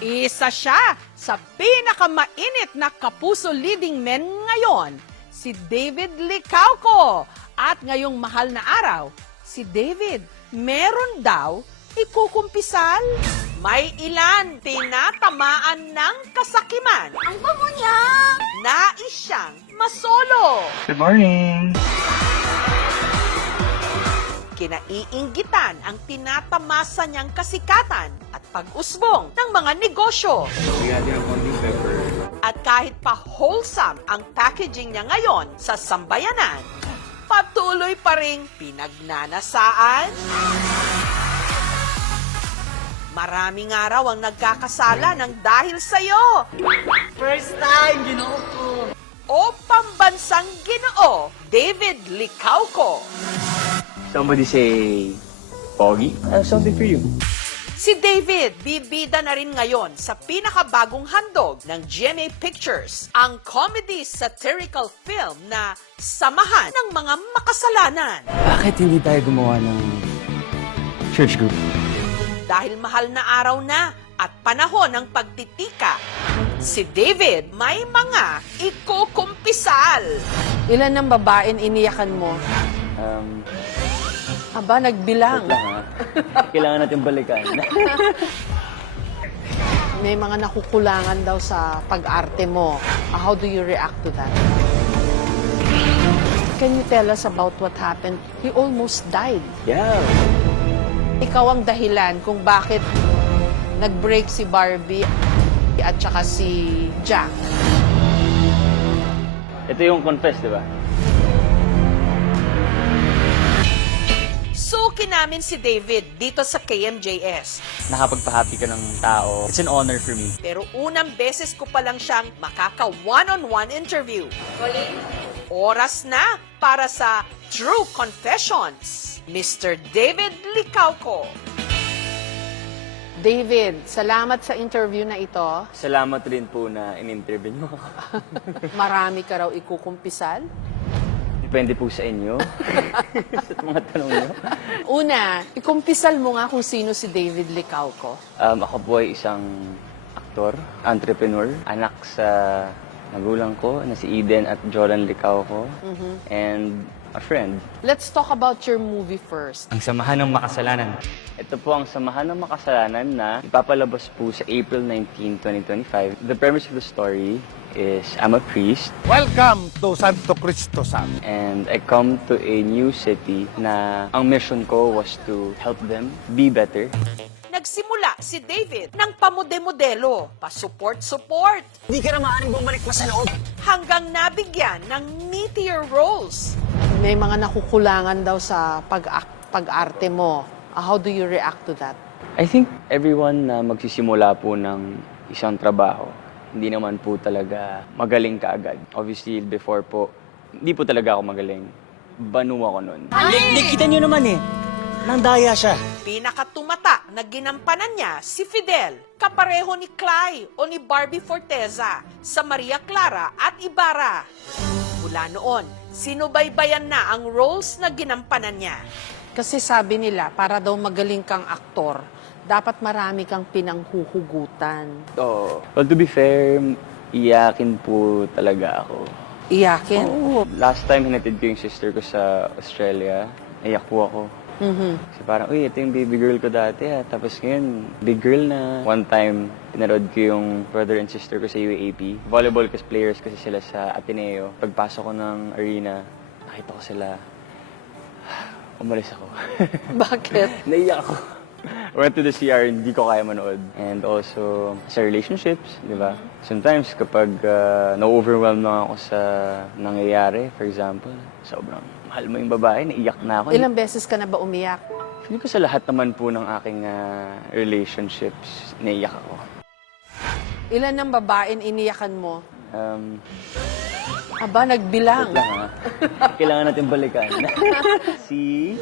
Isa siya sa pinakamainit na kapuso leading men ngayon, si David Licauco. At ngayong mahal na araw, si David meron daw ikukumpisal. May ilan tinatamaan ng kasakiman. Ang bango niya! Nais siyang masolo. Good morning! Kinaiinggitan ang tinatamasa niyang kasikatan at pag-usbong ng mga negosyo. Bigyan natin ng konting pepper. At kahit pa wholesome ang packaging niya ngayon sa sambayanan, patuloy pa ring pinagnanasaan. Maraming araw ang nagkakasala ng dahil sa'yo. First time, ginoo ko! O pambansang Ginoo, David Licauco. Somebody say, Pogi? I have something for you. Si David, bibida na rin ngayon sa pinakabagong handog ng GMA Pictures, ang comedy satirical film na Samahan ng Mga Makasalanan. Bakit hindi tayo gumawa ng church group? Dahil mahal na araw na at panahon ng pagtitika, si David may mga ikukumpisal. Ilan ng babaeng iniyakan mo? Aba, nagbilang. Wait lang ha. Kailangan natin balikan. May mga nakukulangan daw sa pag-arte mo. How do you react to that? Can you tell us about what happened? He almost died. Yeah. Ikaw ang dahilan kung bakit nag-break si Barbie at saka si Jack. Ito yung confess, di ba? Suki namin si David dito sa KMJS. Nakapagpa-happy ka ng tao. It's an honor for me. Pero unang beses ko pa lang siyang makaka one-on-one interview. Oras na para sa True Confessions. Mr. David Licauco. David, salamat sa interview na ito. Salamat rin po na in-interview mo. Marami ka raw ikukumpisal. Depende po sa inyo. Sa mga tanong nyo. Una, ikumpisal mo nga kung sino si David Licauco. Ako po ay isang aktor, entrepreneur, anak sa magulang ko na si Eden at Jordan Licauco, and a friend. Let's talk about your movie first. Ang Samahan ng Makasalanan. Ito po ang Samahan ng Makasalanan na ipapalabas po sa April 19, 2025. The premise of the story is I'm a priest Welcome to Santo Cristo San. and I come to a new city na ang mission ko was to help them be better. Nagsimula si David ng pamude-modelo, pa-support-support, Hindi ka na maaaring bumalik pa sa loob. hanggang nabigyan ng meteor roles. May mga nakukulangan daw sa pag-arte mo. How do you react to that? I think everyone na magsisimula po ng isang trabaho, hindi naman po talaga magaling kaagad. Obviously, before po, hindi po talaga ako magaling. Banu ako nun. Nakita nyo naman eh. Nandaya siya. Pinakatumata na ginampanan niya si Fidel, kapareho ni Clay o ni Barbie Forteza sa Maria Clara at Ibarra. Mula noon, sinubaybayan na ang roles na ginampanan niya. Kasi sabi nila, para daw magaling kang aktor, dapat marami kang pinanghuhugutan. So, well, to be fair, iyakin po talaga ako. Iyakin. Last time, hinatid ko yung sister ko sa Australia. Naiyak po ako. Kasi parang, uy, ito yung baby girl ko dati ha. Tapos ngayon, big girl na. One time, pinarod ko yung brother and sister ko sa UAAP. Volleyball players kasi sila sa Ateneo. Pagpasok ko ng arena, nakita ko sila. Umalis ako. Bakit? Naiyak ako. Went to the CR, hindi ko kaya manood. And also, sa relationships, di ba? Sometimes, kapag na-overwhelm lang ako sa nangyayari, for example, sobrang mahal mo yung babae, naiyak na ako. Ilang beses ka na ba umiyak? Hindi ko sa lahat naman po ng aking relationships, naiyak ako. Ilan ng babaeng iniyakan mo? Aba, Wait nagbilang. lang ha. Kailangan natin balikan. Si...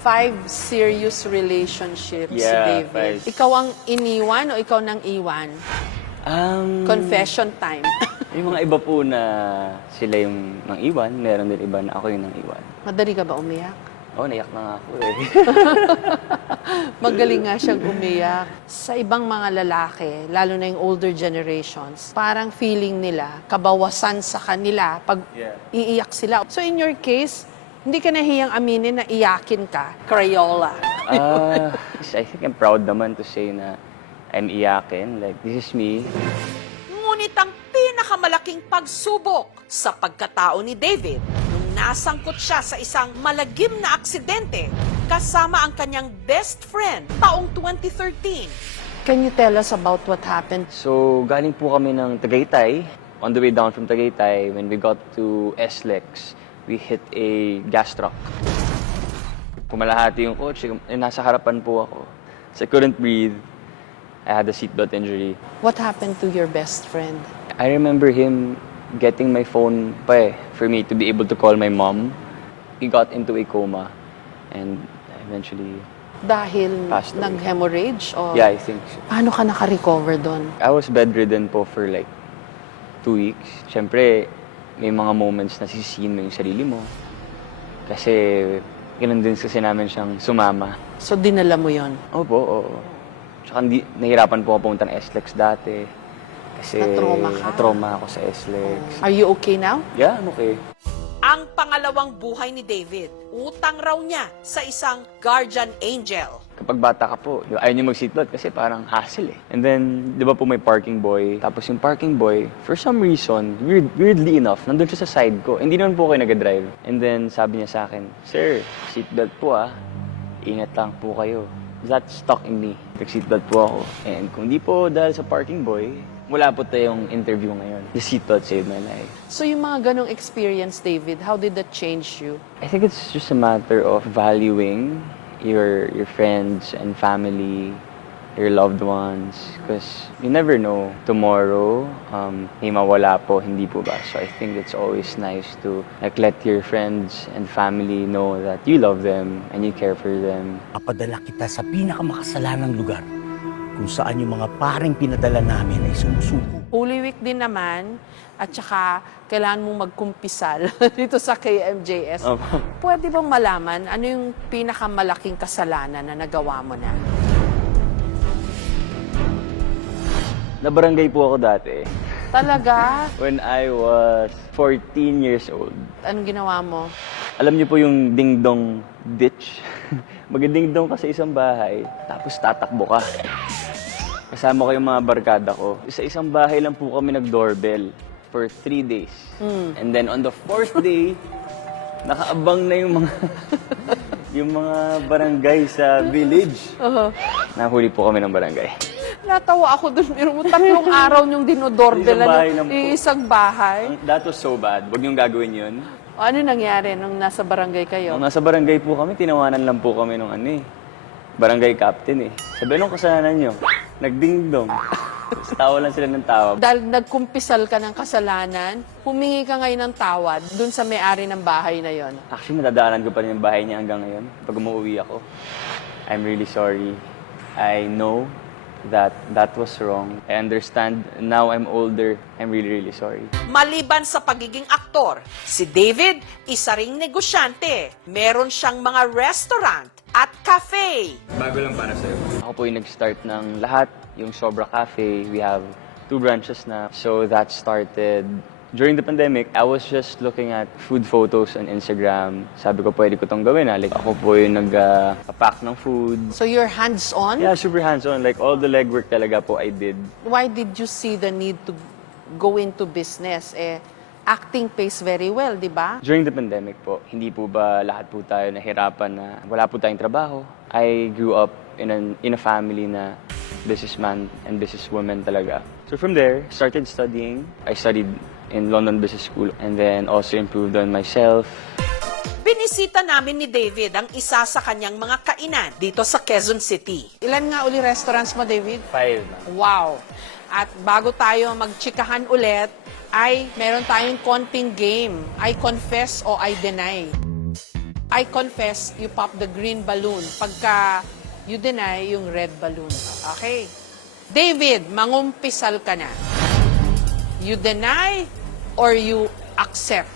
Five serious relationships, Yeah, David. 5. Ikaw ang iniwan o ikaw nang iwan? Confession time. May mga iba po na sila yung nang iwan, meron din iba na ako yung nang iwan. Madali ka ba umiyak? Oo, naiyak na nga ako eh. Magaling nga siyang umiyak. Sa ibang mga lalaki, lalo na yung older generations, parang feeling nila, kabawasan sa kanila pag Yeah. iiyak sila. So in your case, hindi ka nahiyang aminin na iyakin ka, Crayola. I think I'm proud naman to say na I'm iyakin. Like, this is me. Ngunit ang pinakamalaking pagsubok sa pagkatao ni David nung nasangkot siya sa isang malagim na aksidente kasama ang kanyang best friend taong 2013. Can you tell us about what happened? So, galing po kami ng Tagaytay. On the way down from Tagaytay, when we got to SLEX, we hit a gas truck. Pumalahati yung kotse, nasa harapan po ako. So I couldn't breathe. I had a seatbelt injury. What happened to your best friend? I remember him getting my phone pa for me to be able to call my mom. He got into a coma and eventually, Dahil Passed away. nag-hemorrhage? O yeah, I think so. paano ka naka-recover doon? I was bedridden po for like 2 weeks. Siyempre, may mga moments na sisihin mo yung sarili mo. Kasi, ganun din kasi namin siyang sumama. So dinala mo yon. Opo, oo. Tsaka nahirapan po ako pumunta ng SLEX dati. Kasi Na-trauma ka? na-trauma ako sa SLEX. Are you okay now? Yeah, I'm okay. Ang pangalawang buhay ni David, utang raw niya sa isang guardian angel. Kapag bata ka po, di ba, ayaw niyo mag-seatbelt kasi parang hassle eh. And then, di ba po may parking boy. Tapos yung parking boy, for some reason, weirdly enough, nandun siya sa side ko. Hindi naman po kayo nag-drive. And then, sabi niya sa akin, "Sir, seatbelt po ah. Ingat lang po kayo." That stuck in me. Nag-seatbelt po ako. And kung di po dahil sa parking boy, wala po tayong interview ngayon. The seatbelt saved my life. So yung mga ganong experience, David, how did that change you? I think it's just a matter of valuing your friends and family, your loved ones, because you never know tomorrow may mawala po, hindi po ba? So I think it's always nice to like let your friends and family know that you love them and you care for them. Mapadala kita sa pinakamakasalanang lugar kung saan yung mga paring pinadala namin ay sumusuko. Holy Week din naman, at saka kailangan mong magkumpisal dito sa KMJS. Opo. Pwede bang malaman ano yung pinakamalaking kasalanan na nagawa mo na? Nabarangay po ako dati Talaga? when I was 14 years old. Anong ginawa mo? Alam niyo po yung ding-dong ditch? Mag-ding-dong ka sa isang bahay, tapos tatakbo ka. Kasama ko yung mga barkada ko. Sa isang bahay lang po kami nag-doorbell for 3 days. And then on the 4th day, nakaabang na yung mga yung mga barangay sa village. Nahuli po kami ng barangay. Natawa ako dun. Pero 3 araw niyong dinodoorbell. Isang bahay lang po. Isang bahay. That was so bad. Huwag niyong gagawin yun. O, ano nangyari nung nasa barangay kayo? Nung nasa barangay po kami, tinawanan lang po kami ng barangay captain eh. Sabi, anong kasalanan nyo? Nagdingdong. Tapos tawa lang sila ng tawa. Dahil nagkumpisal ka ng kasalanan, humingi ka ngayon ng tawad dun sa may-ari ng bahay na yon. Actually, nadadaanan ko pa rin yung bahay niya hanggang ngayon. Pag umuwi ako, I'm really sorry. I know that was wrong. I understand. Now I'm older. I'm really, really sorry. Maliban sa pagiging aktor, si David, isa ring negosyante. Meron siyang mga restaurant at cafe. Bago lang para sa'yo. Ako po yung nag-start ng lahat. Yung Sobra Cafe, we have 2 branches na. So that started during the pandemic. I was just looking at food photos on Instagram. Sabi ko, pwede ko tong gawin. Like, ako po yung nag-pack ng food. So you're hands-on? Yeah, super hands-on. Like, all the legwork talaga po I did. Why did you see the need to go into business? Acting pays very well, di ba? During the pandemic po, hindi po ba lahat po tayo nahirapan na wala po tayong trabaho? I grew up in a family na businessman and businesswoman talaga. So from there, started studying. I studied in London Business School and then also improved on myself. Binisita namin ni David ang isa sa kanyang mga kainan dito sa Quezon City. Ilan nga uli restaurants mo, David? 5. Wow! At bago tayo magchikahan ulit, ay meron tayong konting game. I confess o I deny. I confess, you pop the green balloon. Pagka you deny, yung red balloon. Okay? David, mangumpisal ka na. You deny or you accept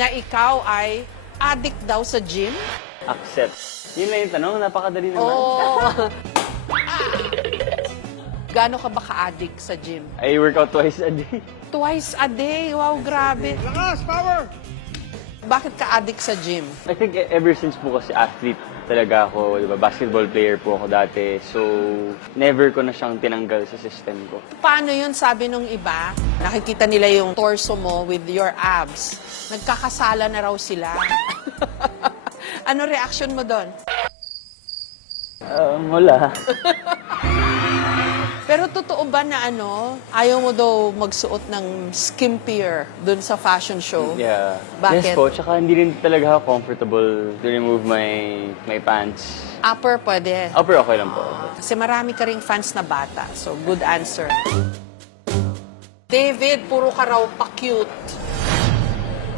na ikaw ay addict daw sa gym? Accept. Yun lang yung tanong, napakadali naman. Oh. Gaano ka ba ka-addict sa gym? I work out twice a day. Twice a day. Wow, grabe. Lakas, power! Bakit ka-addict sa gym? I think ever since po kasi athlete talaga ako, di ba? Basketball player po ako dati. So, never ko na siyang tinanggal sa system ko. Paano yun, sabi nung iba? Nakikita nila yung torso mo with your abs. Nagkakasala na raw sila. Ano reaction mo doon? Wala. Pero totoo ba na ayaw mo daw magsuot ng skimpier dun sa fashion show? Yeah. Bakit? Yes po, tsaka hindi rin talaga ako comfortable to remove my pants. Upper pwede. Upper okay lang po. Kasi marami ka ring fans na bata. So, good answer. David, puro ka raw pa-cute.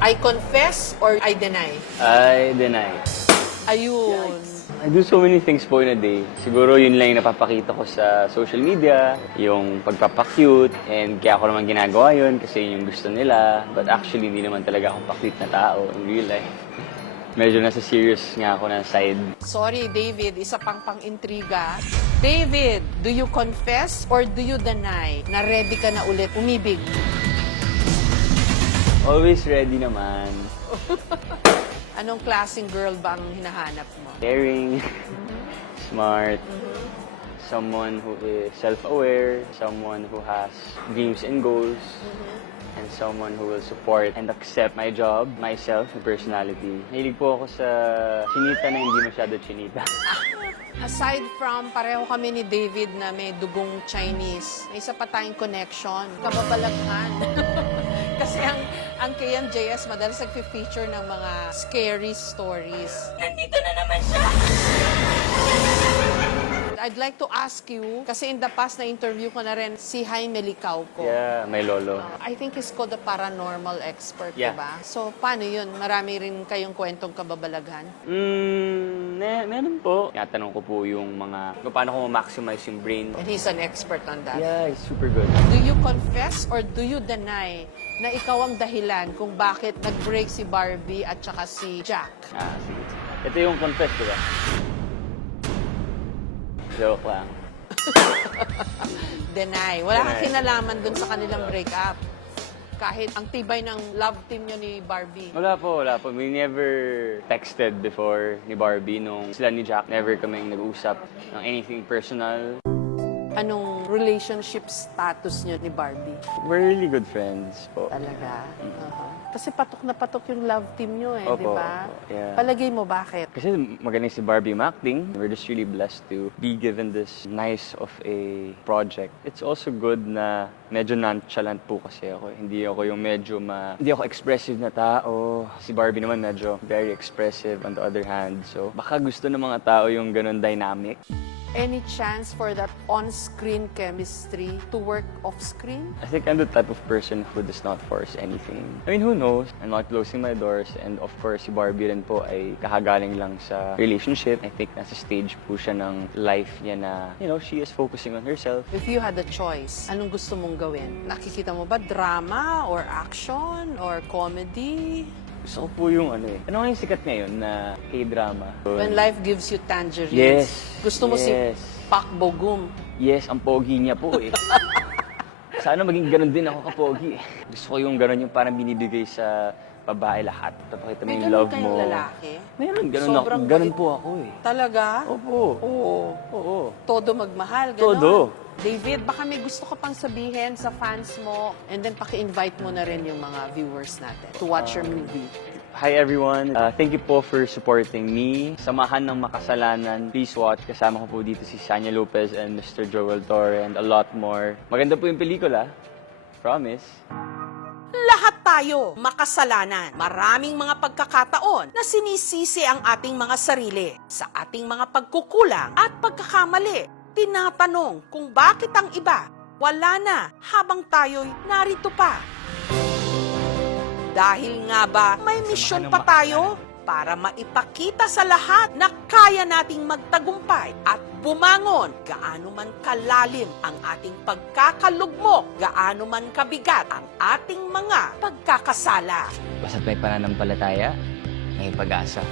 I confess or I deny? I deny. Ayun. I do so many things po in a day. Siguro yun lang yung napapakita ko sa social media, yung pagpapakute, and kaya ako naman ginagawa yun kasi yun yung gusto nila. But actually, hindi naman talaga ako pa-cute na tao in real life. Medyo nasa serious nga ako na side. Sorry, David. Isa pang pang-intriga. David, do you confess or do you deny na ready ka na ulit umibig? Always ready naman. Anong klaseng girl ba ang hinahanap mo? Caring, smart, someone who is self-aware, someone who has dreams and goals, and someone who will support and accept my job, myself, and personality. Hilig po ako sa chinita na hindi masyado chinita. Aside from pareho kami ni David na may dugong Chinese, may isa pa tayong connection, kababalaghan. Kasi ang KMJS madalas nag-feature ng mga scary stories. Nandito na naman siya! I'd like to ask you, kasi in the past na interview ko na rin si Jaime Licauco. Yeah, may lolo. I think he's called a paranormal expert, Yeah. diba? So, paano yun? Marami rin kayong kwentong kababalaghan? Meron po. Tinatanong ko po yung mga, paano ko ma-maximize yung brain. And he's an expert on that. Yeah, he's super good. Do you confess or do you deny na ikaw ang dahilan kung bakit nag-break si Barbie at saka si Jack? Sige. Ito yung confess, diba? Joke lang. Deny. Wala kang Deny. kinalaman dun sa kanilang breakup. Kahit ang tibay ng love team nyo ni Barbie. Wala po. We never texted before ni Barbie nung sila ni Jack. Never kaming nag-usap ng anything personal. Anong relationship status nyo ni Barbie? We're really good friends po. Talaga? Kasi patok na patok yung love team nyo Opo, di ba? opo, yeah. Palagay mo bakit? Kasi magaling si Barbie acting. We're just really blessed to be given this nice of a project. It's also good na medyo nonchalant po kasi ako. Hindi ako yung hindi ako expressive na tao. Si Barbie naman medyo very expressive on the other hand. So baka gusto ng mga tao yung ganun dynamic. Any chance for that on-screen chemistry to work off-screen? I think I'm the type of person who does not force anything. I mean, who knows? I'm not closing my doors. And of course, si Barbie rin po ay kakagaling lang sa relationship. I think nasa stage po siya ng life niya na, she is focusing on herself. If you had a choice, anong gusto mong gawin? Nakikita mo ba drama or action or comedy? Gusto ko po yung ano nga yung sikat ngayon na K-drama. When life gives you tangerines. Yes. Gusto mo si Yes. Pak Bogum. Yes, ang pogi niya po eh. Sana maging ganun din ako kapogi eh. Gusto ko yung ganun yung parang binibigay sa babae lahat. Papakita mo May yung ganun love kayong mo. lalaki? Meron, Sobrang ganun bait. po ako eh. Talaga? Opo. Oo. Oo. Todo magmahal, gano'n? Todo. David, baka may gusto ka pang sabihin sa fans mo and then paki-invite mo na rin yung mga viewers natin to watch your movie. Hi everyone. Thank you po for supporting me. Samahan ng Makasalanan. Please watch. Kasama ko po dito si Sanya Lopez and Mr. Joel Torre and a lot more. Maganda po yung pelikula. Promise. Lahat tayo makasalanan. Maraming mga pagkakataon na sinisisi ang ating mga sarili sa ating mga pagkukulang at pagkakamali. Tinatanong kung bakit ang iba wala na habang tayo'y narito pa. Dahil nga ba may misyon pa tayo para maipakita sa lahat na kaya nating magtagumpay at bumangon gaano man kalalim ang ating pagkakalugmok, gaano man kabigat ang ating mga pagkakasala. Basta't may pananampalataya, may pag-asa.